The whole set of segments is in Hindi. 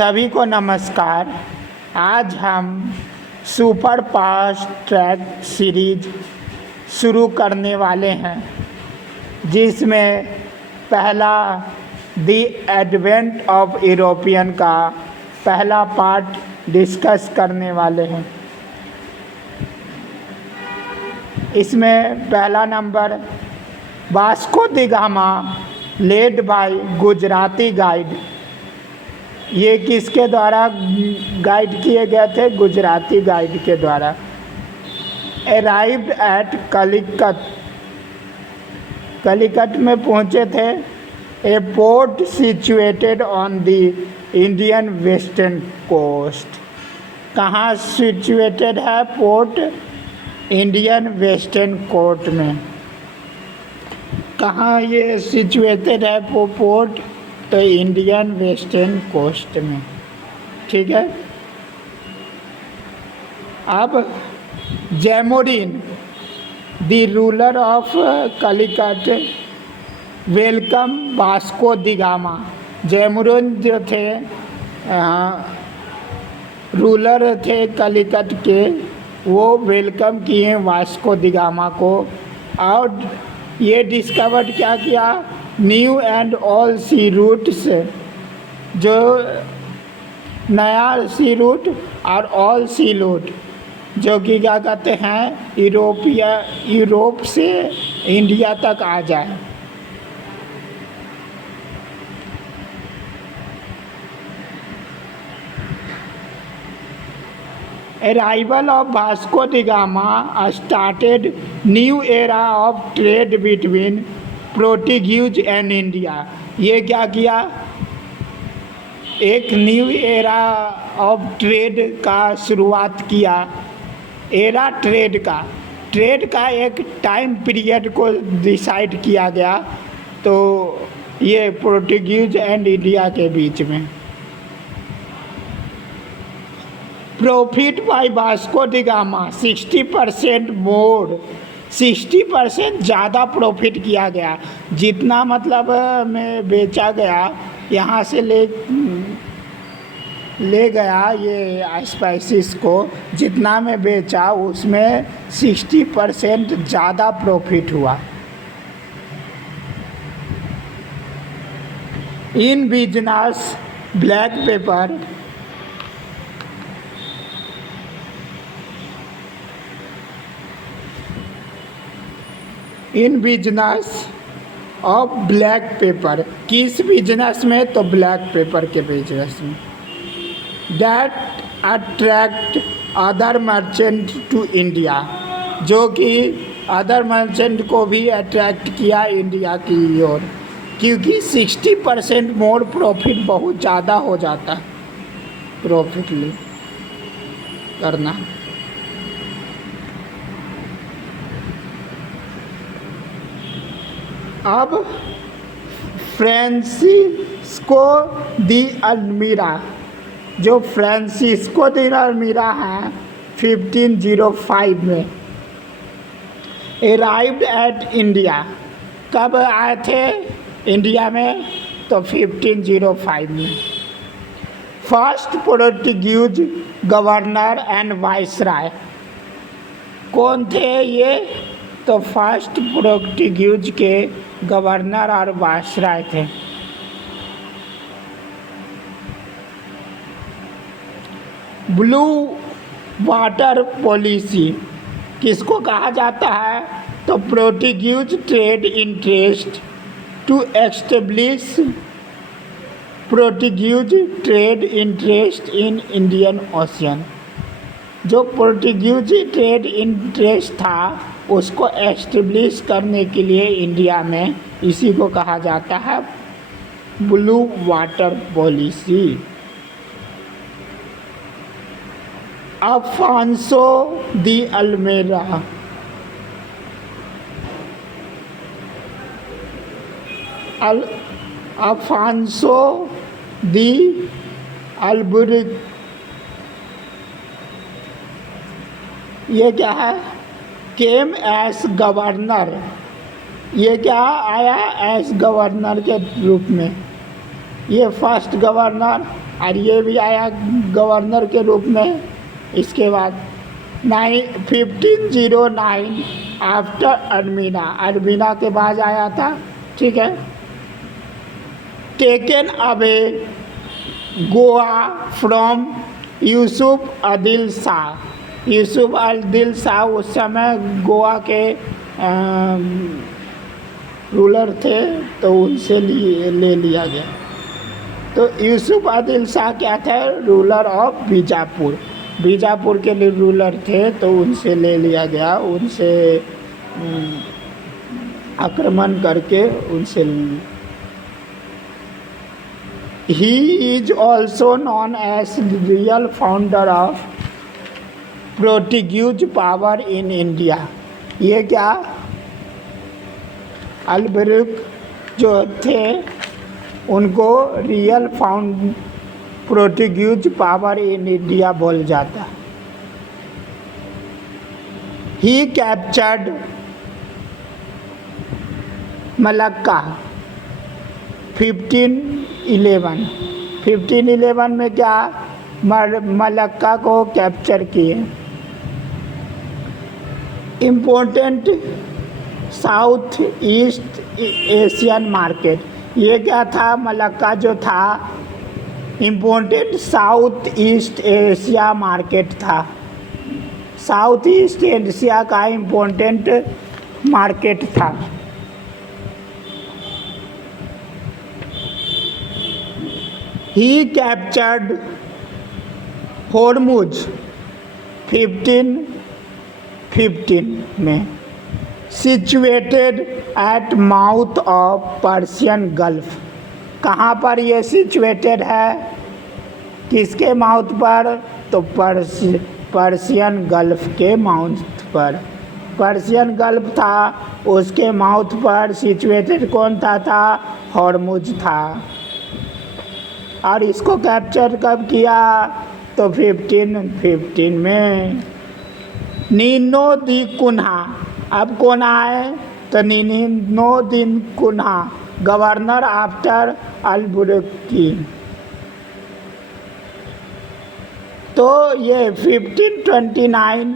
सभी को नमस्कार। आज हम सुपर फास्ट ट्रैक सीरीज शुरू करने वाले हैं, जिसमें पहला द एडवेंट ऑफ यूरोपियन का पहला पार्ट डिस्कस करने वाले हैं। इसमें पहला number Vasco the gamma led by Gujarati guide. ये किसके द्वारा गाइड किए गए थे? गुजराती गाइड के द्वारा। अराइव्ड एट कलिकत, कलिकत में पहुँचे थे। A port situated on the Indian western coast. कहाँ सिचुएटेड है पोर्ट? इंडियन वेस्टर्न कोस्ट में। कहाँ ये सिचुएटेड है वो पोर्ट? तो इंडियन वेस्टर्न कोस्ट में। ठीक है। अब Zamorin the ruler of Calicut welcome Vasco the gamma. Zamorin जो थे रूलर थे कलिकट के, वो वेलकम किए वास्को द गामा को। और ये डिस्कवर क्या किया? New and all sea routes, जो नया सी रूट और ऑल सी रूट, जो कि क्या कहते हैं यूरोप से इंडिया तक आ जाए। Arrival of Vasco the gamma started new era of trade between Portuguese and India. ये क्या किया? एक न्यू एरा ऑफ ट्रेड का शुरुआत किया। एरा ट्रेड का एक टाइम पीरियड को डिसाइड किया गया, तो ये पोर्टुगीज एंड इंडिया के बीच में। Profit by Vasco the gamma 60% मोर, 60% ज़्यादा प्रॉफिट किया गया। जितना मतलब में बेचा गया, यहाँ से ले गया ये स्पाइसेस को, जितना में बेचा उसमें 60% ज़्यादा प्रॉफिट हुआ। In business black paper, in business of black paper. किस बिजनेस में? तो ब्लैक पेपर के बिजनेस में। That attract other merchant to India, जो कि अदर मर्चेंट को भी अट्रैक्ट किया इंडिया की ओर, क्योंकि 60% मोर प्रॉफिट बहुत ज़्यादा हो जाता है प्रॉफिट करना। अब फ्रांसिस्को दी अल्मीरा, जो फ्रांसिस्को दी अल्मीरा हैं 1505 में अराइव्ड एट इंडिया। कब आए थे इंडिया में? तो 1505 में। First Portuguese governor and viceroy. कौन थे ये? तो फर्स्ट पोर्टुगीज के गवर्नर और वाइसराय थे। ब्लू वाटर पॉलिसी किसको कहा जाता है? तो Portuguese trade interest to establish Portuguese trade interest in Indian Ocean. जो पोर्टुगीज ट्रेड इंटरेस्ट था उसको एस्टेब्लिश करने के लिए इंडिया में, इसी को कहा जाता है ब्लू वाटर पॉलिसी। अल्फांसो दी अल्मेरा, अल्फांसो दी अल्बुर्क, ये क्या है? केम एस गवर्नर। ये क्या आया? एस गवर्नर के रूप में। ये फर्स्ट गवर्नर और ये भी आया गवर्नर के रूप में। इसके बाद 1509 आफ्टर अरमीना के बाद आया था, ठीक है। Taken away Goa from Yusuf Adil Shah उस समय गोवा के रूलर थे, तो उनसे ले लिया गया। तो यूसुफ आदिल शाह क्या थे? रूलर ऑफ बीजापुर के लिए रूलर थे, तो उनसे ले लिया गया, उनसे आक्रमण करके उनसे। He is also known as real founder of Portuguese power in India. ये क्या अल्बुर्क जो थे उनको real found Portuguese power in India बोल जाता। ही कैप्चर्ड मलक्का 1511 में क्या मलक्का को कैप्चर किए। Important south east Asian market, ये क्या था? मलक्का जो था important south east Asia market था। साउथ ईस्ट एशिया का इम्पोर्टेंट मार्केट था। ही कैप्चर्ड होर्मुज 1515 में, situated at mouth of Persian gulf. कहाँ पर ये सिचुएटेड है? किसके माउथ पर? तो पर्शियन गल्फ के माउथ पर। पर्शियन गल्फ था, उसके माउथ पर सिचुएटेड कौन था? होर्मुज था। और इसको कैप्चर कब किया? तो 1515 में। नीनो दी कुन्हा, अब कौन आए? तो नीनो दी कुन्हा, गवर्नर आफ्टर अल्बुर्की। तो ये 1529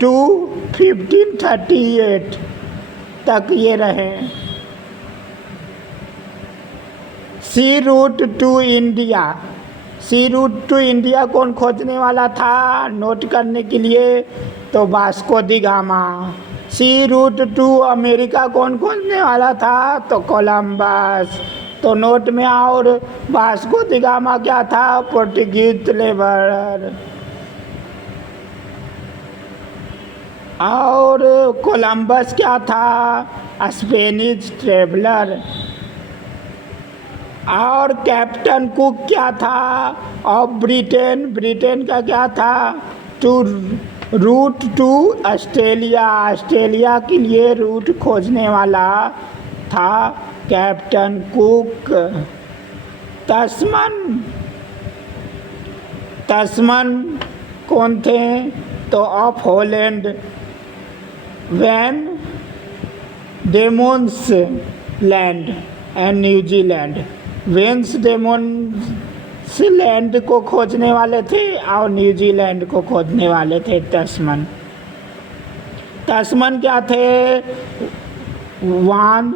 टू 1538 तक ये रहे। सी रूट टू इंडिया कौन खोजने वाला था? नोट करने के लिए तो वास्को दी गामा। सी रूट टू अमेरिका कौन खोजने वाला था? तो कोलंबस। तो नोट में और वास्को दी गामा क्या था? Portuguese labour. और कोलंबस क्या था? Spanish traveller. और कैप्टन कुक क्या था? ऑफ ब्रिटेन का क्या था? रूट टू ऑस्ट्रेलिया के लिए रूट खोजने वाला था कैप्टन कुक। तस्मन कौन थे? तो of Holland. Van Diemen's land and New Zealand. Van Diemen's land को खोजने वाले थे और न्यूजीलैंड को खोजने वाले थे तस्मन क्या थे? वान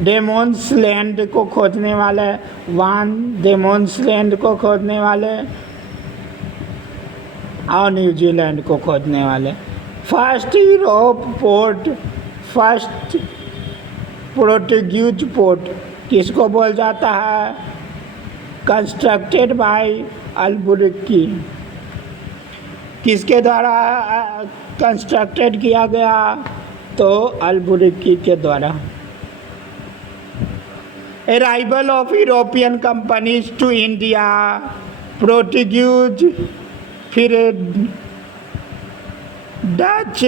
डेमोन्स लैंड को खोजने वाले, और न्यूजीलैंड को खोजने वाले। फर्स्ट पोर्टुगीज पोर्ट किसको बोल जाता है? Constructed by Albuquerque. किसके द्वारा कंस्ट्रक्टेड किया गया? तो अल्बुर्की के द्वारा। Arrival of European companies to India, Portuguese, फिर डच,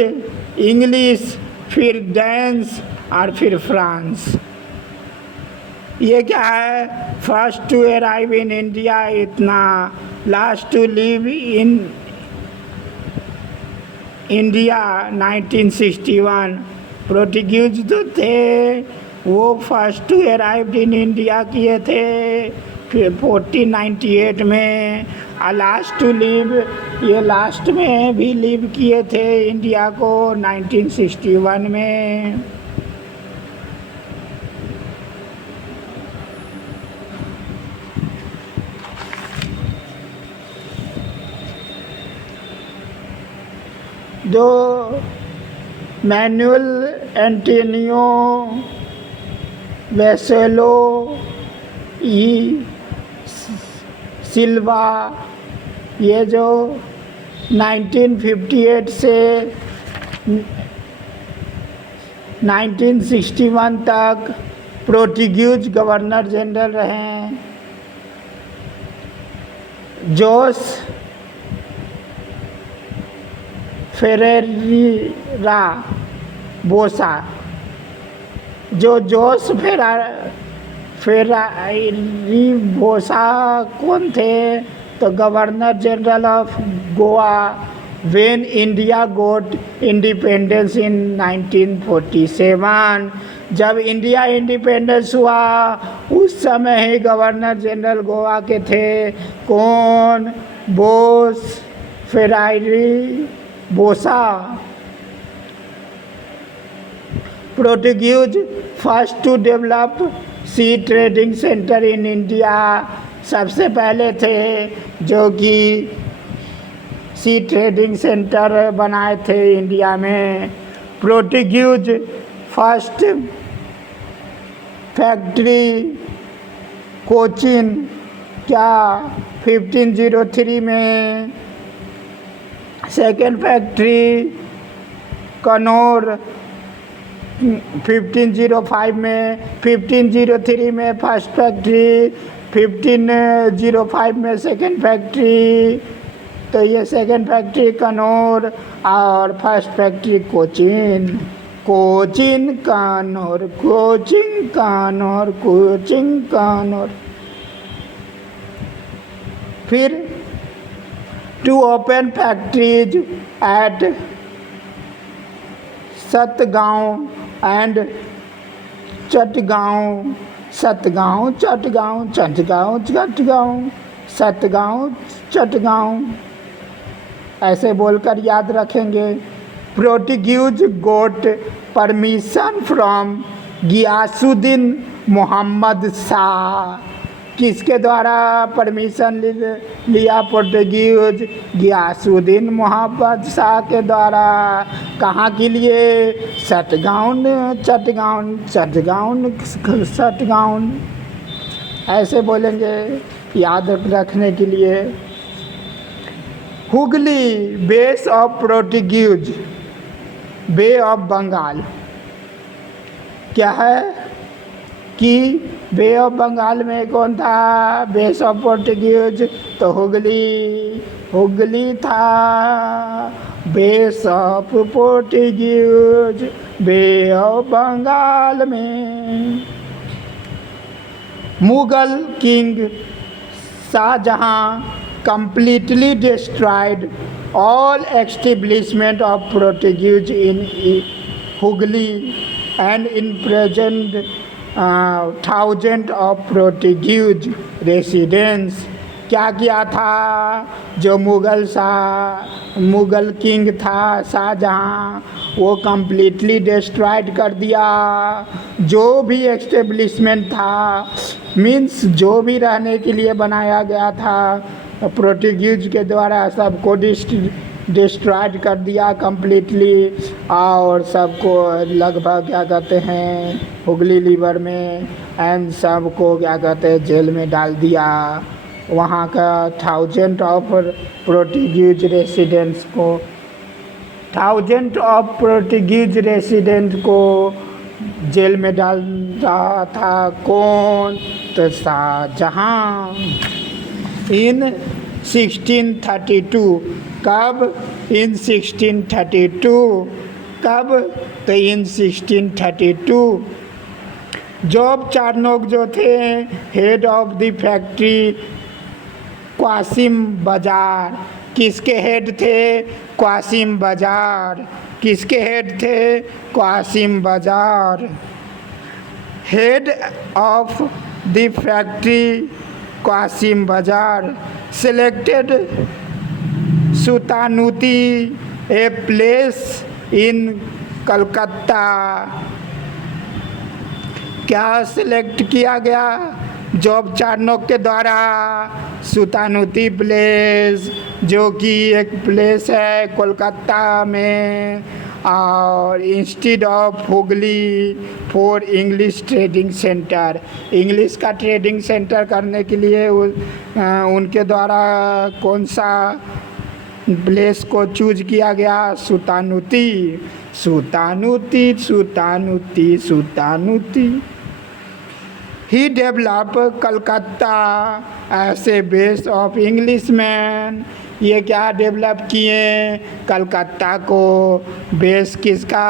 इंग्लिश, फिर डेन्स और फिर फ्रांस। ये क्या है? First to arrive in India इतना, last to leave in India 1961। Portuguese जो थे वो first to arrive in India किए थे फिर 1498 में लास्ट टू लीव, ये लास्ट में भी लीव किए थे इंडिया को 1961 में। जो मैनुअल एंटोनियो वेसेलो ई सिल्वा, ये जो 1958 से 1961 तक पोर्टुगीज गवर्नर जनरल रहे हैं। जोस फेरेरा बोसा, जो जोस फेरारी बोसा कौन थे? तो governor general of Goa when India got independence in 1947। जब इंडिया इंडिपेंडेंस हुआ उस समय ही गवर्नर जनरल गोवा के थे। कौन? बोस फेरारी बोसा। Portuguese first to develop sea trading centre in India, सबसे पहले थे जो कि सी ट्रेडिंग सेंटर बनाए थे इंडिया में। पोर्टुगीज फर्स्ट फैक्ट्री कोचिन क्या 1503 में, सेकेंड फैक्ट्री कनौर 1505 में, 1503 में फर्स्ट फैक्ट्री, 1505 में सेकेंड फैक्ट्री। तो ये सेकेंड फैक्ट्री कनौर और फर्स्ट फैक्ट्री कोचिन। कोचिन कनौर, कोचिन कनौर, कोचिन कनौर। फिर two open factories at Satgaon and Chittagong, Satgaon Chittagong, Chittagong Chittagong, Satgaon Chittagong, ऐसे बोलकर याद रखेंगे। Portuguese got permission from Ghiyasuddin Mohammad Shah, किसके द्वारा परमिशन लिया? पोर्टुगीज गियासुद्दीन मोहम्मद शाह के द्वारा। कहाँ के लिए? सतगांव चटगांव, चटगांव सतगांव, ऐसे बोलेंगे याद रखने के लिए। Hooghly base of Portuguese, bay of Bengal क्या है कि बे ऑफ बंगाल में कौन था बेस ऑफ पोर्टुगीज? तो हुगली, हुगली था base of Portuguese bay of Bengal में। Mughal king Shahjahan completely destroyed all establishment of Portuguese in Hooghly and imprisoned thousands of Portuguese residents। क्या किया था? जो मुगल किंग था शाहजहां, वो कम्प्लीटली डिस्ट्रॉयड कर दिया जो भी एस्टेब्लिशमेंट था, मीन्स जो भी रहने के लिए बनाया गया था पोर्टुगीज के द्वारा सबको डिस्ट्रॉयड कर दिया कम्प्लीटली, और सबको लगभग क्या कहते हैं हुगली रिवर में एंड सबको क्या कहते हैं जेल में डाल दिया। वहाँ का थाउजेंड ऑफ पोर्टुगीज रेसिडेंट्स को, थाउजेंड ऑफ पोर्टुगीज रेसिडेंट को जेल में डाल रहा था। कौन? तो शाहजहां। इन 1632, कब? इन 1632, कब? तो इन 1632। जॉब चार्नोक जो थे हेड ऑफ द फैक्ट्री क्वासिम बाजार, किसके हेड थे? क्वासिम बाजार। किसके हेड थे? Kasimbazar. Head of the factory Kasimbazar selected Sutanuti a place in Calcutta. क्या सिलेक्ट किया गया जॉब चार्नोक के द्वारा? सुतानुती प्लेस, जो कि एक प्लेस है कोलकाता में, और instead of Hooghly for English trading centre, English का ट्रेडिंग सेंटर करने के लिए उनके द्वारा कौन सा प्लेस को चूज किया गया? Sutanuti, Sutanuti, Sutanuti, Sutanuti. He developed Calcutta as a base of English man. ये क्या डेवलप किए? कलकत्ता को बेस किसका?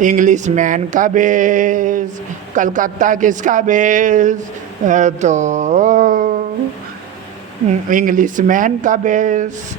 इंग्लिश मैन का बेस। कलकत्ता किसका बेस? तो इंग्लिश मैन का बेस।